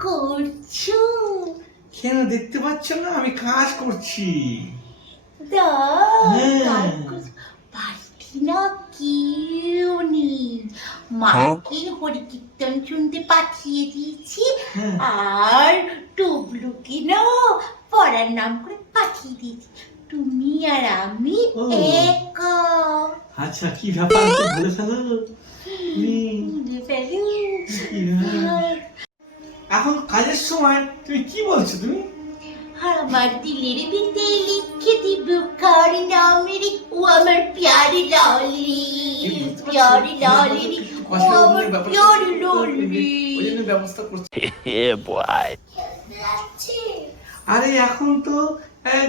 করছ? কেন দেখতে পাচ্ছ না? আমি কাজ করছি। দা হ্যাঁ। কাজ করছ। বাড়িতে না কেউ নেই। মাকে হরিকীর্তন শুনতে পাঠিয়ে দিয়েছি। হ্যাঁ। আর টুবলুকে না পড়ার নাম করে পাঠিয়ে দিয়েছি। তুমি আর আমি। একা। আচ্ছা কি ব্যাপার? বলে ফেলো। হুম, ফেলো। এখন কাজের সময় তুমি কি বলছো তুমি? আমার দিলের ভিতরে লিখে দিব কার নামের? ও আমার প্যারি লালি প্যারি লালি ও আমার প্যারি লালি। ওই জন্য ব্যবস্থা করছি। yeah, boy. আরে এখন তো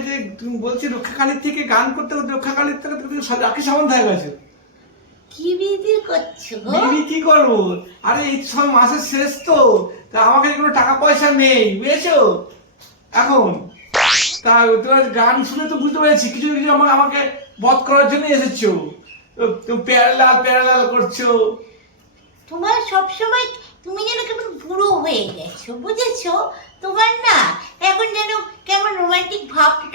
যে তুমি বলছি রক্ষাকালীর থেকে গান করতে করতে রক্ষাকালীর থেকে তুমি সব রাখি সম্বন্ধ হয়ে গেছে। কি বিধি করছ বিবি কি করব? আরে এই সময় মাসের শেষ তো। তা আমাকে কোনো টাকা পয়সা নেই বুঝেছ? এখন তা তোমার গান শুনে তো বুঝতে পেরেছি কিছু কিছু আমাকে আমাকে বধ করার জন্য এসেছ। তুমি প্যারালাল প্যারালাল করছ। তোমার সব সময় তুমি যেন কেমন বুড়ো হয়ে গেছো বুঝেছ? তোমার না এখন যেন কেমন রোমান্টিক কোথায়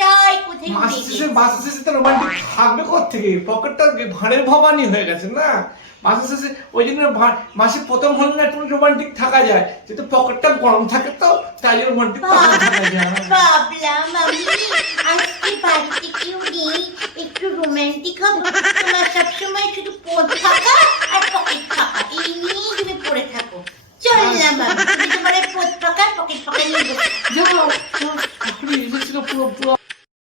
মাস শেষের মাস শেষে রোমান্টিক থাকবে থেকে পকেটটা ভাঁড়ের ভবানি হয়ে গেছে না? মাসের শেষে ওই জন্য মাসে প্রথম হলে না একটু রোমান্টিক থাকা যায়। যেহেতু পকেটটা গরম থাকে তো তাই রোমান্টিক থাকা যায়। ভাবলাম আমি আজকে বাড়িতে কেউ নেই। একটু রোমান্টিক হবে। তোমার সবসময় শুধু পথ থাকা আর পকেট থাকা। এই নিয়েই তুমি পড়ে থাকো। চললাম আচ্ছা। আমি